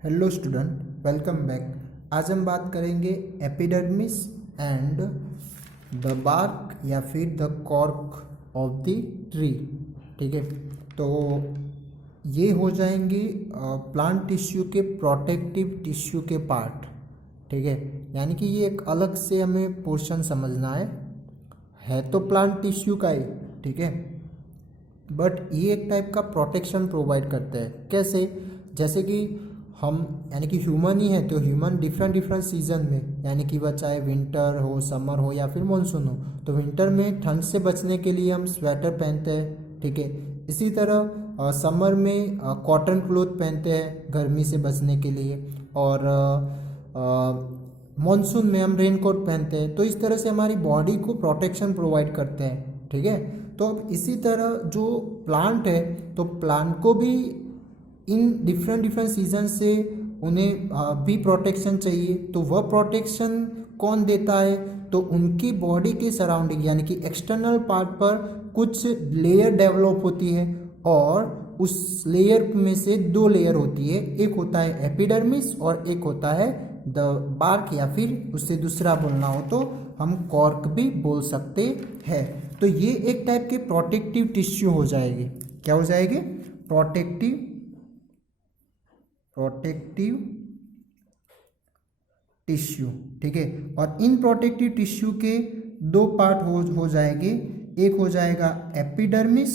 Hello student, welcome back. आज हम बात करेंगे एपिडर्मिस एंड द बार्क या फिर the cork of the tree. ठीक है, तो ये हो जाएंगे प्लांट टिश्यू के प्रोटेक्टिव टिश्यू के पार्ट। ठीक है, यानी कि ये एक अलग से हमें पोर्शन समझना है तो प्लांट टिश्यू का ही। ठीक है, बट ये एक टाइप का प्रोटेक्शन प्रोवाइड करते हैं। कैसे? जैसे कि हम यानी कि ह्यूमन ही है, तो ह्यूमन डिफरेंट डिफरेंट सीजन में, यानी कि वह चाहे विंटर हो, समर हो या फिर मानसून हो, तो विंटर में ठंड से बचने के लिए हम स्वेटर पहनते हैं। ठीक है, इसी तरह समर में कॉटन क्लोथ पहनते हैं गर्मी से बचने के लिए, और मानसून में हम रेन कोट पहनते हैं। तो इस तरह से हमारी बॉडी को प्रोटेक्शन प्रोवाइड करते हैं। ठीक है, तो अब इसी तरह जो प्लांट है, तो प्लांट को भी इन डिफरेंट डिफरेंट सीजन से उन्हें भी प्रोटेक्शन चाहिए। तो वह प्रोटेक्शन कौन देता है? तो उनकी बॉडी के सराउंडिंग यानी कि एक्सटर्नल पार्ट पर कुछ लेयर डेवलप होती है, और उस लेयर में से दो लेयर होती है। एक होता है एपिडर्मिस और एक होता है द बार्क, या फिर उससे दूसरा बोलना हो तो हम कॉर्क भी बोल सकते हैं। तो ये एक टाइप के प्रोटेक्टिव टिश्यू हो जाएगी। क्या हो जाएगी? Protective tissue. ठीक है, और इन प्रोटेक्टिव टिश्यू के दो पार्ट हो जाएंगे। एक हो जाएगा एपिडर्मिस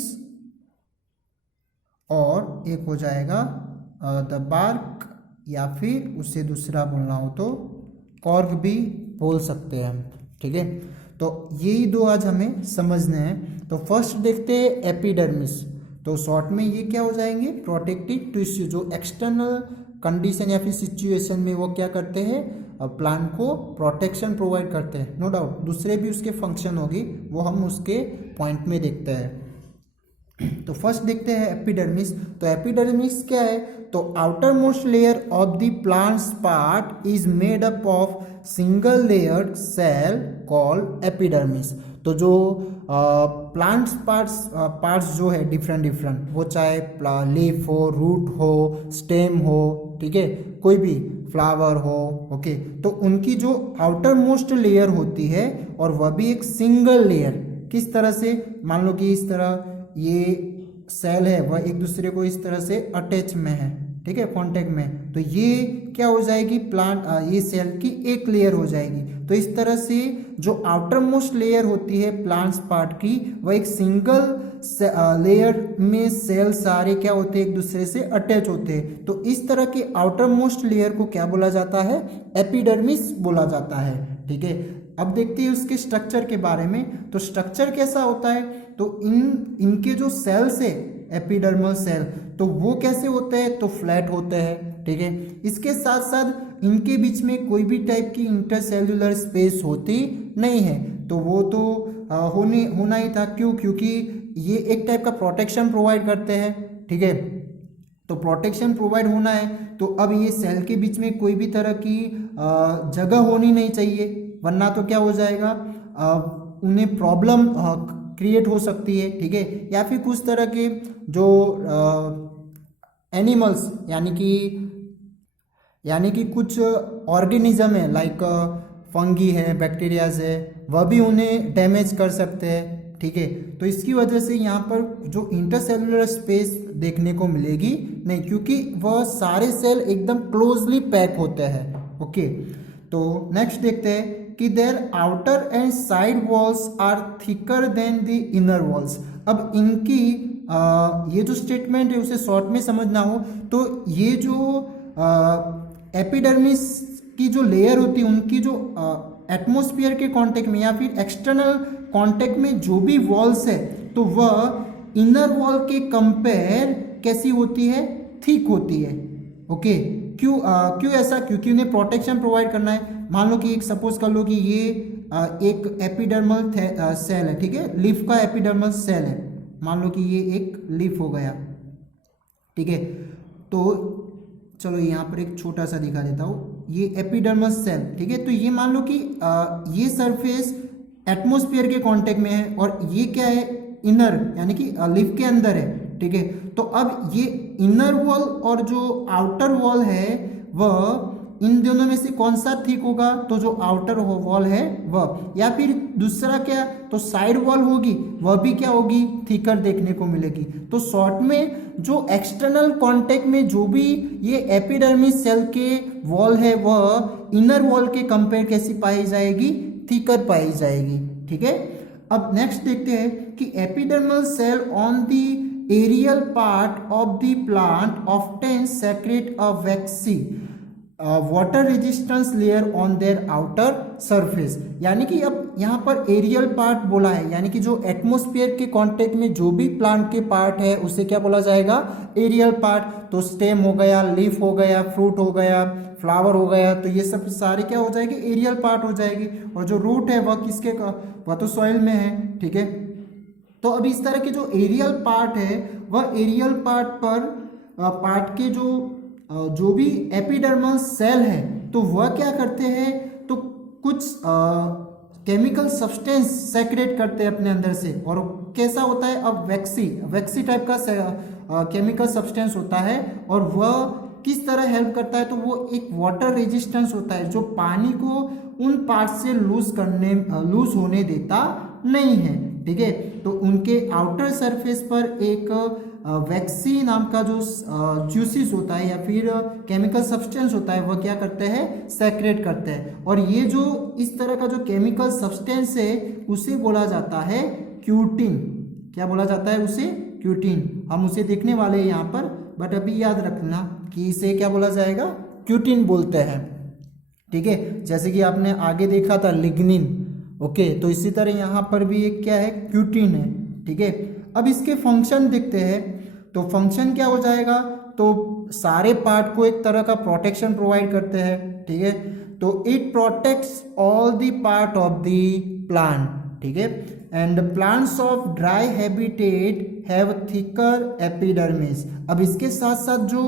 और एक हो जाएगा द बार्क, या फिर उससे दूसरा बोलना हो तो कॉर्क भी बोल सकते हैं हम। ठीक है, तो यही दो आज हमें समझने हैं। तो फर्स्ट देखते हैं एपिडर्मिस। तो शॉर्ट में ये क्या हो जाएंगे? प्रोटेक्टिव टिश्यू, जो एक्सटर्नल कंडीशन या फिर सिचुएशन में वो क्या करते हैं? प्लांट को प्रोटेक्शन प्रोवाइड करते हैं। नो डाउट दूसरे भी उसके फंक्शन होगी, वो हम उसके पॉइंट में देखते हैं। तो फर्स्ट देखते हैं एपिडर्मिस। तो एपिडर्मिस क्या है? तो outer most layer of the plants part is made up of single layered cell called epidermis. तो जो प्लांट्स पार्ट्स जो है डिफरेंट डिफरेंट, वो चाहे लीफ हो, रूट हो, स्टेम हो, ठीक है, कोई भी फ्लावर हो, ओके, तो उनकी जो आउटर मोस्ट लेयर होती है, और वह भी एक सिंगल लेयर। किस तरह से? मान लो कि इस तरह ये सेल है, वह एक दूसरे को इस तरह से अटैच में है, ठीक है, कांटेक्ट में, तो ये क्या हो जाएगी? प्लांट ये सेल की एक लेयर हो जाएगी। तो इस तरह से जो आउटर मोस्ट लेयर होती है प्लांट्स पार्ट की, वह एक सिंगल लेयर में सेल सारे क्या होते हैं? एक दूसरे से अटैच होते हैं। तो इस तरह के आउटर मोस्ट लेयर को क्या बोला जाता है? एपिडर्मिस बोला जाता है। ठीक है, अब देखते हैं उसके स्ट्रक्चर के बारे में। तो स्ट्रक्चर कैसा होता है? तो इनके जो सेल्स है, एपिडर्मल सेल, तो वो कैसे होते हैं? तो फ्लैट होते हैं। ठीक है, इसके साथ साथ इनके बीच में कोई भी टाइप की इंटरसेल्युलर स्पेस होती नहीं है। तो वो तो होना ही था। क्यों? क्योंकि ये एक टाइप का प्रोटेक्शन प्रोवाइड करते हैं। ठीक है, तो प्रोटेक्शन प्रोवाइड होना है, तो अब ये सेल के बीच में कोई भी तरह की जगह होनी नहीं चाहिए, वरना तो क्या हो जाएगा? उन्हें प्रॉब्लम क्रिएट हो सकती है। ठीक है, या फिर कुछ तरह के जो एनिमल्स यानी कि कुछ ऑर्गेनिज्म है, लाइक फंगी है, बैक्टीरियाज है, वह भी उन्हें डैमेज कर सकते हैं। ठीक है, तो इसकी वजह से यहाँ पर जो इंटरसेलुलर स्पेस देखने को मिलेगी नहीं, क्योंकि वह सारे सेल एकदम क्लोजली पैक होते हैं। ओके, तो नेक्स्ट देखते हैं कि their outer and side walls are thicker than the inner walls. अब इनकी ये जो स्टेटमेंट है उसे शॉर्ट में समझना हो तो ये जो एपिडर्मिस की जो लेयर होती है, उनकी जो एटमॉस्फेयर के कांटेक्ट में या फिर एक्सटर्नल कांटेक्ट में जो भी वॉल्स है, तो वह इनर वॉल के कंपेयर कैसी होती है? थिक होती है। ओके, क्यों ऐसा? क्योंकि उन्हें प्रोटेक्शन प्रोवाइड करना है। मान लो कि एक सपोज कर लो कि ये एक एपिडर्मल सेल है, ठीक है, लीफ का एपिडर्मल सेल है। मान लो कि ये एक लीफ हो गया। ठीक है, तो चलो यहाँ पर एक छोटा सा दिखा देता हूँ, ये एपिडर्मल सेल। ठीक है, तो ये मान लो कि ये सरफेस एटमॉस्फेयर के कांटेक्ट में है, और ये क्या है? इनर, यानी कि लीफ के अंदर है। ठीक है, तो अब ये इनर वॉल और जो आउटर वॉल है वह इन दोनों में से कौन सा थिक होगा, तो जो आउटर वॉल है वह, या फिर दूसरा क्या, तो साइड वॉल होगी, वह भी क्या होगी, थिकर देखने को मिलेगी। तो शॉर्ट में जो एक्सटर्नल कांटेक्ट में जो भी ये एपिडर्मिस सेल के वॉल है वह इनर वॉल के कंपेयर कैसी पाई जाएगी, थिकर पाई जाएगी। ठीक है, अब नेक्स्ट देखते हैं कि epidermal cell on the aerial part of the plant often secrete a waxy water resistance layer on their outer surface. यानी कि अब यहाँ पर एरियल पार्ट बोला है, यानी कि जो एटमॉस्फेयर के कांटेक्ट में जो भी प्लांट के पार्ट है उसे क्या बोला जाएगा, एरियल पार्ट। तो स्टेम हो गया, लीफ हो गया, फ्रूट हो गया, फ्लावर हो गया, तो ये सब सारे क्या हो जाएगी, एरियल पार्ट हो जाएगी। और जो रूट है वह किसके का, वह तो सॉइल में है। ठीक है, तो अब इस तरह के जो एरियल पार्ट है वह एरियल पार्ट पर पार्ट के जो भी एपिडर्मल सेल है तो वह क्या करते हैं, तो कुछ केमिकल सब्सटेंस सेक्रेट करते हैं अपने अंदर से। और कैसा होता है, अब वैक्सी टाइप का केमिकल सब्सटेंस होता है। और वह किस तरह हेल्प करता है, तो वो एक वाटर रेजिस्टेंस होता है जो पानी को उन पार्ट से लूज होने देता नहीं है। ठीक है, तो उनके आउटर सरफेस पर एक वैक्सी नाम का जो ज्यूसिस होता है या फिर केमिकल सब्सटेंस होता है वह क्या करते हैं, सेक्रेट करते हैं। और ये जो इस तरह का जो केमिकल सब्सटेंस है उसे बोला जाता है क्यूटिन। क्या बोला जाता है उसे, क्यूटिन। हम उसे देखने वाले हैं यहाँ पर, बट अभी याद रखना कि इसे क्या बोला जाएगा, क्यूटिन बोलते हैं। ठीक है, जैसे कि आपने आगे देखा था लिग्निन। ओके, तो इसी तरह यहाँ पर भी एक क्या है, क्यूटिन है। ठीक है, अब इसके फंक्शन देखते हैं। तो फंक्शन क्या हो जाएगा, तो सारे पार्ट को एक तरह का प्रोटेक्शन प्रोवाइड करते हैं। ठीक है, तो it protects all the part of the plant. ठीक है, and plants of dry habitat have thicker epidermis. अब इसके साथ साथ जो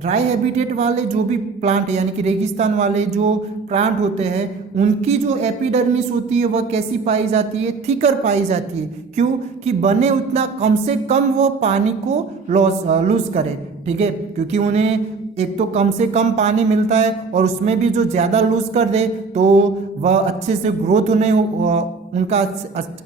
ड्राई हैबिटेट वाले जो भी प्लांट है यानी कि रेगिस्तान वाले जो प्लांट होते हैं उनकी जो एपिडर्मिस होती है वह कैसी पाई जाती है, थिकर पाई जाती है। क्यों कि बने उतना कम से कम वो पानी को लूज करे। ठीक है, क्योंकि उन्हें एक तो कम से कम पानी मिलता है और उसमें भी जो ज़्यादा लूज कर दे तो वह अच्छे से ग्रोथ नहीं हो, उनका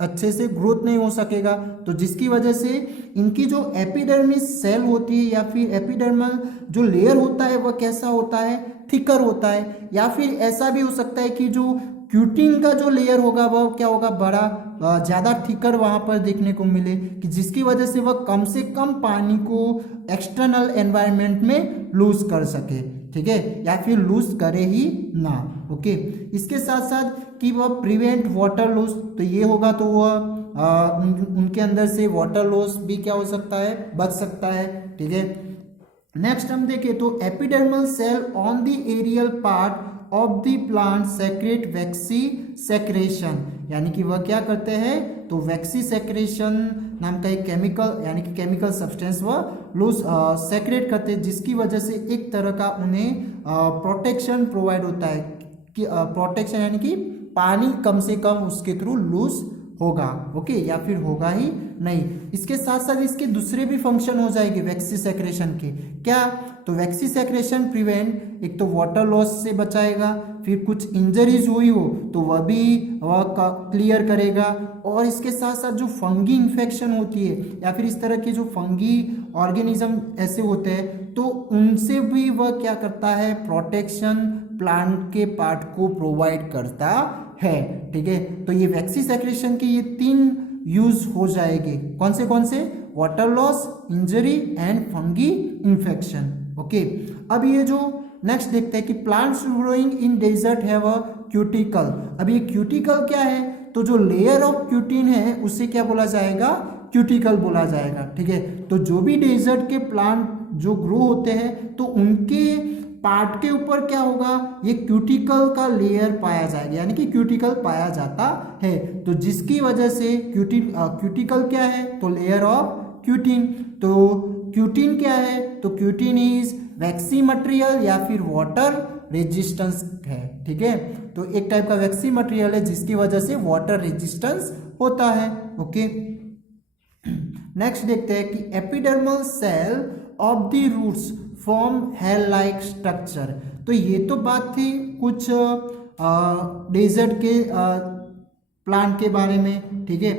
अच्छे से ग्रोथ नहीं हो सकेगा। तो जिसकी वजह से इनकी जो एपिडर्मिस सेल होती है या फिर एपिडर्मल जो लेयर होता है वह कैसा होता है, थिकर होता है। या फिर ऐसा भी हो सकता है कि जो क्यूटिन का जो लेयर होगा वह क्या होगा, बड़ा ज़्यादा थिकर वहाँ पर देखने को मिले, कि जिसकी वजह से वह कम से कम पानी को एक्सटर्नल एनवायरनमेंट में लूज कर सके। ठीक है, या फिर लूज करे ही ना। ओके, इसके साथ साथ कि वह प्रिवेंट वाटर लॉस, तो ये होगा तो वह उनके अंदर से वाटर लॉस भी क्या हो सकता है, बच सकता है। ठीक है, नेक्स्ट हम देखें तो epidermal cell on the aerial part of the plant secrete waxy secretion. यानी कि वह क्या करते हैं, तो वैक्सी सेक्रेशन नाम का एक केमिकल यानी कि केमिकल सब्सटेंस वह लूज सेक्रेट करते हैं, जिसकी वजह से एक तरह का उन्हें प्रोटेक्शन प्रोवाइड होता है कि प्रोटेक्शन यानी कि पानी कम से कम उसके थ्रू लूज होगा। ओके, या फिर होगा ही नहीं। इसके साथ साथ इसके दूसरे भी फंक्शन हो जाएंगे वैक्सी सेक्रेशन के। क्या, तो वैक्सी सेक्रेशन प्रिवेंट एक तो वाटर लॉस से बचाएगा, फिर कुछ इंजरीज हुई हो तो वह क्लियर करेगा। और इसके साथ साथ जो फंगी इन्फेक्शन होती है या फिर इस तरह के जो फंगी ऑर्गेनिज्म ऐसे होते हैं तो उनसे भी वह क्या करता है, प्रोटेक्शन प्लांट के पार्ट को प्रोवाइड करता है। ठीक है, तो ये वैक्सी सेक्रेशन के ये 3 यूज हो जाएंगे। कौन से, water loss, injury and fungi infection. Okay, अब ये जो नेक्स्ट देखते हैं कि plants growing in desert have a cuticle. अब ये क्यूटिकल क्या है, तो जो लेयर ऑफ क्यूटिन है उसे क्या बोला जाएगा, क्यूटिकल बोला जाएगा। ठीक है, तो जो भी डेजर्ट के प्लांट जो ग्रो होते हैं तो उनके पार्ट के ऊपर क्या होगा, ये क्यूटिकल का लेयर पाया जाएगा, यानी कि क्यूटिकल पाया जाता है। तो जिसकी वजह से क्यूटिकल क्या है, तो लेयर ऑफ क्यूटिन। तो क्यूटिन क्या है, तो क्यूटिन इज वैक्सी मटेरियल या फिर वाटर रेजिस्टेंस है। ठीक है, तो एक टाइप का वैक्सी मटेरियल है जिसकी वजह से वाटर रेजिस्टेंस होता है। ओके, नेक्स्ट देखते हैं कि epidermal cell of the roots form hair like structure. तो ये तो बात थी कुछ डेजर्ट के प्लांट के बारे में, ठीक है,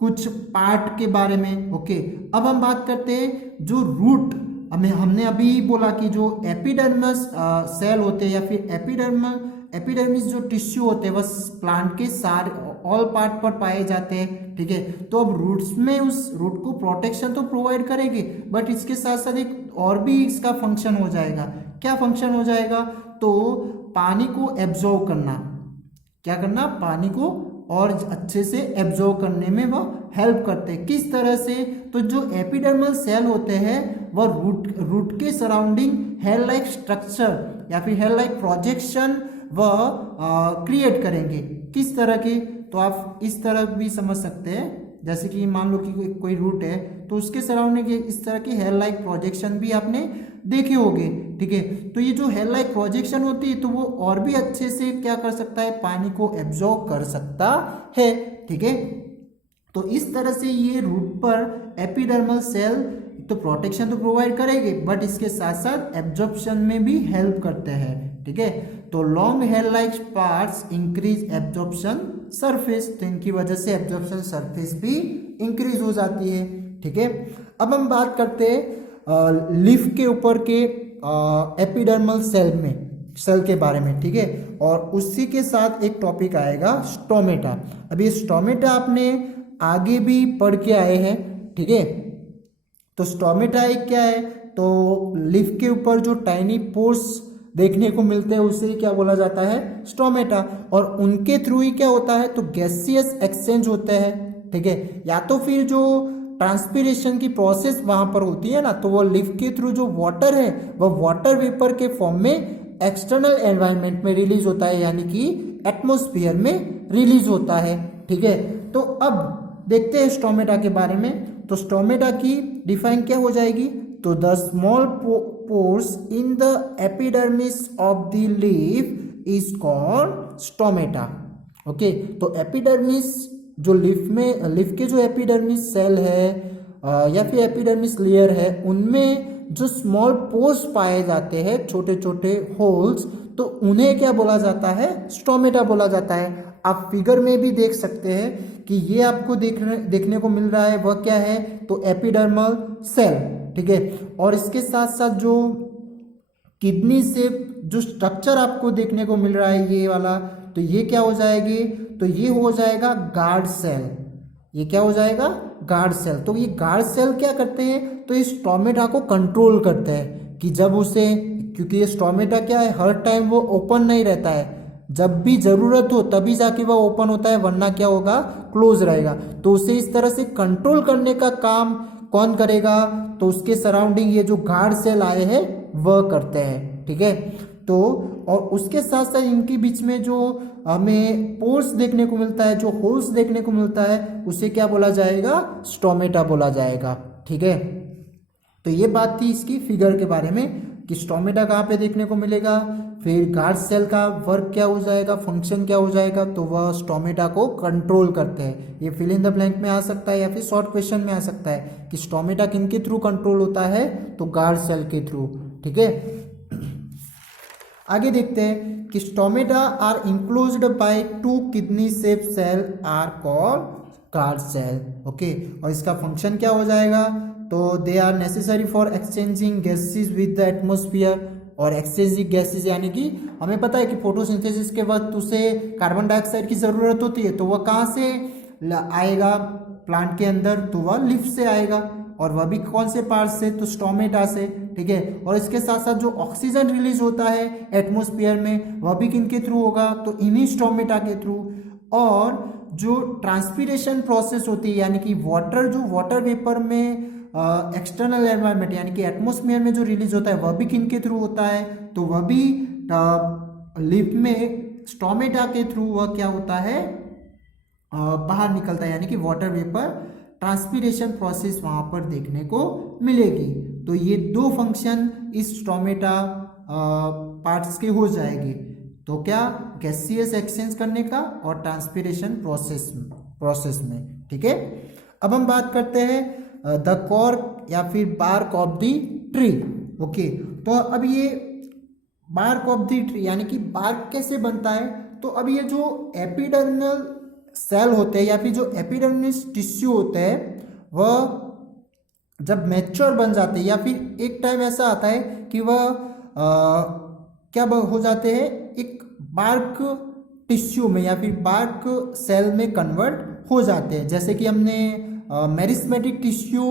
कुछ पार्ट के बारे में। ओके, अब हम बात करते हैं जो रूट, हमने अभी बोला कि जो एपिडर्मस सेल होते हैं या फिर एपिडर्मिस जो टिश्यू होते हैं वह प्लांट के सारे ऑल पार्ट पर पाए जाते हैं, ठीक है। तो अब रूट्स में उस रूट को प्रोटेक्शन तो प्रोवाइड करेंगे, बट इसके साथ साथ एक और भी इसका फंक्शन हो जाएगा। क्या फंक्शन हो जाएगा? तो पानी को एब्जॉर्ब करना। क्या करना? पानी को और अच्छे से एब्जॉर्ब करने में वह हेल्प करते हैं। किस तरह से? तो जो एपिडर्मल सेल होते हैं वह रूट के सराउंडिंग हेल लाइक स्ट्रक्चर या फिर हेल लाइक प्रोजेक्शन वह क्रिएट करेंगे। किस तरह के? तो आप इस तरह भी समझ सकते हैं, जैसे कि मान लो कि कोई रूट है तो उसके सराउंडिंग इस तरह की हेल लाइक प्रोजेक्शन भी आपने देखे होंगे, ठीक है। तो ये जो हेल लाइक प्रोजेक्शन होती है तो वो और भी अच्छे से क्या कर सकता है? पानी को एब्जॉर्ब कर सकता है, ठीक है। तो इस तरह से ये रूट पर एपिडर्मल सेल तो प्रोटेक्शन तो प्रोवाइड करेंगे, बट इसके साथ साथ एब्जॉर्प्शन में भी हेल्प करते हैं, ठीक है। तो long hell like parts increase absorption surface, तो इनकी वजह से एब्जॉर्प्शन सरफेस भी इंक्रीज हो जाती है, ठीक है। अब हम बात करते हैं लीफ के ऊपर के एपिडर्मल सेल के बारे में, ठीक है। और उसी के साथ एक टॉपिक आएगा स्टोमेटा। अभी स्टोमेटा आपने आगे भी पढ़ के आए हैं, ठीक है। तो स्टोमेटा एक क्या है? तो लीफ के ऊपर जो टाइनी पोर्स देखने को मिलते हैं उसे क्या बोला जाता है? स्टोमेटा। और उनके थ्रू ही क्या होता है? तो गैसियस एक्सचेंज होते हैं, ठीक है। या तो फिर जो ट्रांसपिरेशन की प्रोसेस वहां पर होती है ना, तो वो लीफ के थ्रू जो वाटर है वह वाटर वेपर के फॉर्म में एक्सटर्नल एनवायरनमेंट में रिलीज होता है, यानी कि एटमोस्फियर में रिलीज होता है, ठीक है। तो अब देखते हैं स्टोमेटा के बारे में। तो स्टोमेटा की डिफाइन क्या हो जाएगी? तो the small pores in the epidermis of the leaf is called stomata. Okay, तो एपिडर्मिस जो लीफ के जो एपिडर्मिस सेल है या फिर एपिडर्मिस लेयर है उनमें जो स्मॉल पोर्स पाए जाते हैं, छोटे छोटे होल्स, तो उन्हें क्या बोला जाता है? स्टोमेटा बोला जाता है। आप फिगर में भी देख सकते हैं कि ये आपको देखने को मिल रहा है, वह क्या है? तो एपिडर्मल सेल, ठीक है। और इसके साथ साथ जो किडनी से जो स्ट्रक्चर आपको देखने को मिल रहा है ये वाला, तो ये क्या हो जाएगी? तो ये हो जाएगा गार्ड सेल। ये क्या हो जाएगा? Guard cell. तो ये गार्ड सेल क्या करते हैं? तो इस स्टोमेटा को कंट्रोल करते हैं कि जब उसे, क्योंकि ये स्टोमेटा क्या है, हर टाइम वो ओपन नहीं रहता है, जब भी जरूरत हो तभी जाके वह ओपन होता है, वरना क्या होगा? क्लोज रहेगा। तो उसे इस तरह से कंट्रोल करने का काम कौन करेगा? तो उसके सराउंडिंग ये जो गार्ड सेल आए हैं वह करते हैं, ठीक है। तो और उसके साथ साथ इनके बीच में जो हमें पोर्स देखने को मिलता है, जो होल्स देखने को मिलता है, उसे क्या बोला जाएगा? स्टोमेटा बोला जाएगा, ठीक है। तो ये बात थी इसकी फिगर के बारे में कि स्टोमेटा कहाँ पे देखने को मिलेगा, फिर गार्ड सेल का वर्क क्या हो जाएगा, फंक्शन क्या हो जाएगा, तो वह स्टोमेटा को कंट्रोल करते हैं। ये फिल इन द ब्लैंक में आ सकता है या फिर शॉर्ट क्वेश्चन में आ सकता है कि स्टोमेटा किन के थ्रू कंट्रोल होता है? तो गार्ड सेल के थ्रू, ठीक है। आगे देखते हैं कि stomata are enclosed by two kidney shape cell are called guard cell. Okay, और इसका फंक्शन क्या हो जाएगा? तो they are necessary for exchanging gases with the atmosphere. और एक्सचेंजिंग गैसेज यानी कि हमें पता है कि फोटोसिंथेसिस के वक्त उसे कार्बन डाइऑक्साइड की ज़रूरत होती है, तो वह कहाँ से आएगा प्लांट के अंदर? तो वह लीफ से आएगा, और वह भी कौन से पार्ट से? तो स्टोमेटा से, ठीक है। और इसके साथ साथ जो ऑक्सीजन रिलीज होता है एटमोस्फियर में वह भी किन के थ्रू होगा? तो इन्हीं स्टोमेटा के थ्रू। और जो ट्रांसपीरेशन प्रोसेस होती है, यानी कि वाटर, जो वाटर वेपर में एक्सटर्नल एनवायरनमेंट यानी कि एटमोस्फियर में जो रिलीज होता है वह भी किन के थ्रू होता है? तो वह भी लीफ में स्टोमेटा के थ्रू वह क्या होता है? बाहर निकलता है, यानी कि वाटर वेपर ट्रांसपीरेशन प्रोसेस वहां पर देखने को मिलेगी। तो ये दो फंक्शन इस स्टोमेटा पार्ट्स के हो जाएंगे। तो क्या? गैसियस एक्सचेंज करने का और ट्रांसपीरेशन प्रोसेस में, ठीक है। अब हम बात करते हैं द कॉर्क या फिर bark of the tree. Okay, तो अब ये बार्क ऑफ द ट्री यानी कि बार्क कैसे बनता है, तो अब ये जो एपिडर्मल सेल होते हैं या फिर जो एपिडर्मिस टिश्यू होते हैं वह जब मैच्योर बन जाते हैं या फिर एक टाइम ऐसा आता है कि वह क्या हो जाते हैं, एक बार्क टिश्यू में या फिर बार्क सेल में कन्वर्ट हो जाते हैं। जैसे कि हमने मेरिस्मेटिक टिश्यू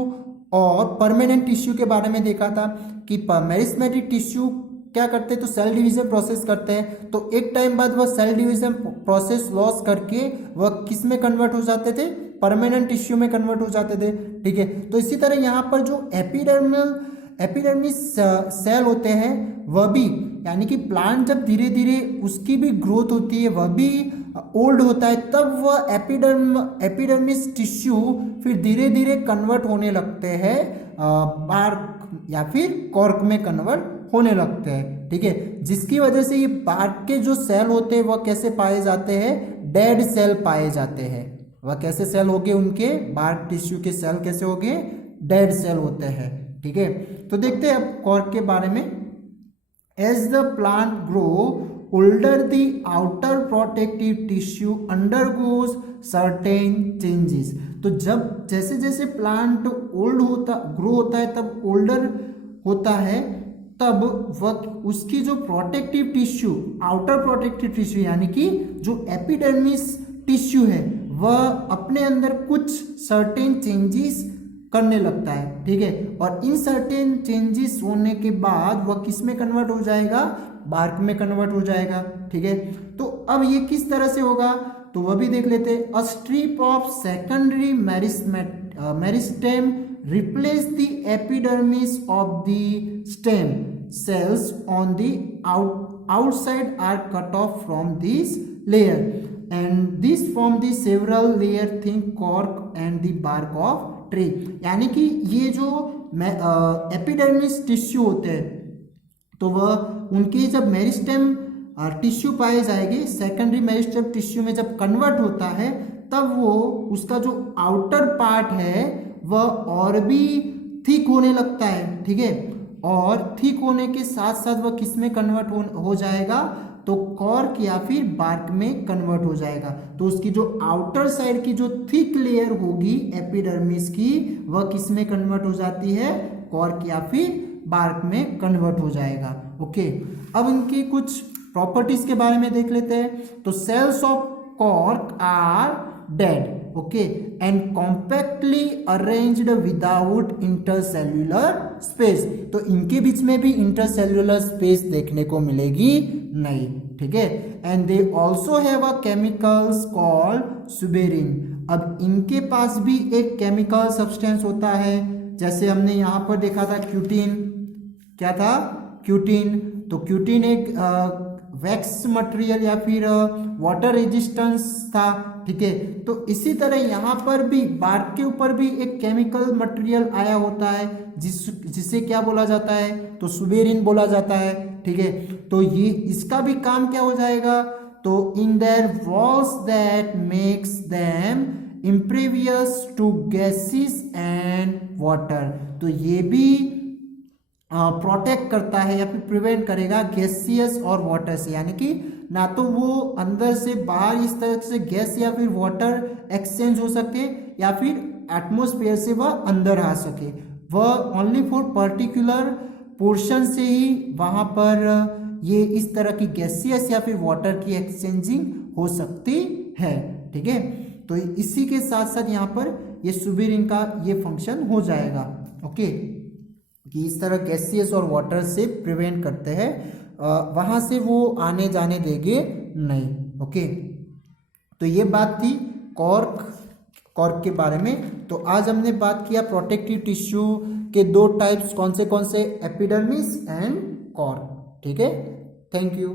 और परमानेंट टिश्यू के बारे में देखा था कि मेरिस्मेटिक टिश्यू क्या करते हैं, तो सेल डिवीजन प्रोसेस करते हैं, तो एक टाइम बाद वह सेल डिवीजन प्रोसेस लॉस करके वह किस में कन्वर्ट हो जाते थे, परमानेंट टिश्यू में कन्वर्ट हो जाते थे। ठीक है, तो इसी तरह यहाँ पर जो एपिडर्मिस सेल होते हैं वह भी, यानी कि प्लांट जब धीरे धीरे उसकी भी ग्रोथ होती है, वह भी ओल्ड होता है, तब वह एपिडर्मिस टिश्यू फिर धीरे धीरे कन्वर्ट होने लगते हैं बार्क या फिर कॉर्क में कन्वर्ट होने लगते हैं। ठीक है, जिसकी वजह से ये बार्क के जो सेल होते हैं वह कैसे पाए जाते हैं, डेड सेल पाए जाते हैं। वह कैसे सेल हो गए, उनके बार्क टिश्यू के सेल कैसे हो गए, डेड सेल होते हैं। ठीक है, तो देखते हैं अब कॉर्क के बारे में। As the plant grow older the outer protective tissue undergoes certain changes. तो जब जैसे जैसे प्लांट ग्रो होता है, तब ओल्डर होता है, तब वह उसकी जो protective tissue, outer protective tissue यानी कि जो एपिडर्मिस टिश्यू है, वह अपने अंदर कुछ सर्टेन चेंजेस करने लगता है। ठीक है, और इन सर्टेन चेंजेस होने के बाद वह किस में कन्वर्ट हो जाएगा, बार्क में कन्वर्ट हो जाएगा। ठीक है, तो अब ये किस तरह से होगा, तो वह भी देख लेते हैं। A strip of secondary meristem replace the epidermis of the stem cells on the outside are cut off from this layer and this form the several layer thin cork and the bark of tree। यानी कि ये जो epidermis tissue होते हैं, तो वह उनके जब मेरिस्टेम टिश्यू पाए जाएंगे, सेकेंडरी मेरिस्टेम टिश्यू में जब कन्वर्ट होता है, तब वो उसका जो आउटर पार्ट है वह और भी थिक होने लगता है। ठीक है, और थिक होने के साथ साथ वह किस में कन्वर्ट हो जाएगा, तो कॉर्क या फिर बार्क में कन्वर्ट हो जाएगा। तो उसकी जो आउटर साइड की जो थिक लेयर होगी एपिडर्मिस की, वह किस में कन्वर्ट हो जाती है, कॉर्क या फिर बार्क में कन्वर्ट हो जाएगा। ओके, अब इनकी कुछ प्रॉपर्टीज के बारे में देख लेते हैं। तो cells of cork are dead, okay, and compactly arranged without intercellular space। तो इनके बीच में भी intercellular space देखने को मिलेगी नहीं। ठीक है, and they also have a chemicals called suberin। अब इनके पास भी एक केमिकल सब्सटेंस होता है, जैसे हमने यहाँ पर देखा था क्यूटिन। क्या था, क्यूटिन। तो क्यूटिन एक वैक्स मटेरियल या फिर वाटर रेजिस्टेंस था। ठीक है, तो इसी तरह यहाँ पर भी बार्क के ऊपर भी एक केमिकल मटेरियल आया होता है, जिसे क्या बोला जाता है, तो सुबेरिन बोला जाता है। ठीक है, तो ये इसका भी काम क्या हो जाएगा, तो in their walls that makes them impervious to gases and water. तो ये भी प्रोटेक्ट करता है या फिर प्रिवेंट करेगा गैसियस और वाटर से, यानी कि ना तो वो अंदर से बाहर इस तरह से गैस या फिर वाटर एक्सचेंज हो सके, या फिर एटमॉस्फेयर से वह अंदर आ सके। वह ओनली फॉर पर्टिकुलर पोर्शन से ही वहाँ पर ये इस तरह की गैसियस या फिर वाटर की एक्सचेंजिंग हो सकती है। ठीक है, तो इसी के साथ साथ यहाँ पर ये सुबेरिन का ये फंक्शन हो जाएगा। ओके, कि इस तरह गैसियस और वाटर से प्रिवेंट करते हैं, वहां से वो आने जाने देंगे नहीं। ओके, तो ये बात थी कॉर्क के बारे में। तो आज हमने बात किया प्रोटेक्टिव टिश्यू के दो टाइप्स, कौन से, एपिडर्मिस एंड कॉर्क। ठीक है, थैंक यू।